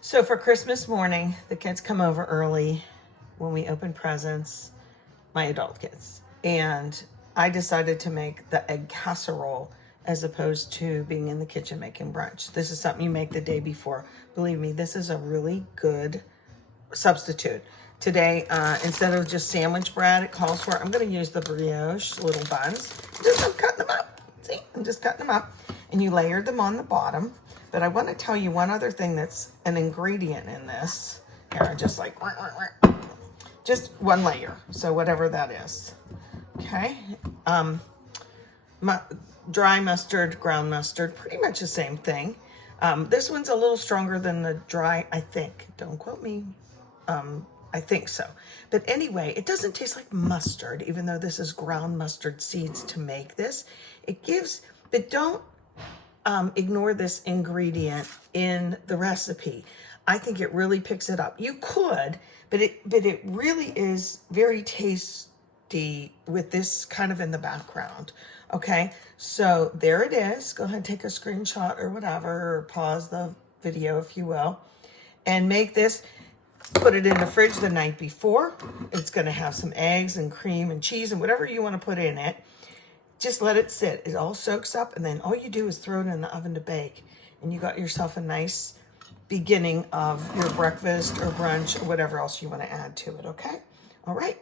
So for Christmas morning, the kids come over early when we open presents, my adult kids. And I decided to make the egg casserole as opposed to being in the kitchen making brunch. This is something you make the day before. Believe me, this is a really good substitute. Today, instead of just sandwich bread, it calls for, I'm going to use the brioche little buns. I'm cutting them up. See, I'm just cutting them up. And you layered them on the bottom. But I want to tell you one other thing that's an ingredient in this. Here, just one layer. So whatever that is. Okay. Dry mustard, ground mustard, pretty much the same thing. This one's a little stronger than the dry, I think. Don't quote me. I think so. But anyway, it doesn't taste like mustard, even though this is ground mustard seeds to make this. It gives, but don't ignore this ingredient in the recipe. I think it really picks it up. You could, but it really is very tasty with this kind of in the background. Okay, so there it is. Go ahead and take a screenshot or whatever, or pause the video if you will, and make this. Put it in the fridge the night before. It's going to have some eggs and cream and cheese and whatever you want to put in it. Just let it sit. It all soaks up, and then all you do is throw it in the oven to bake. And you got yourself a nice beginning of your breakfast or brunch or whatever else you want to add to it, okay? All right.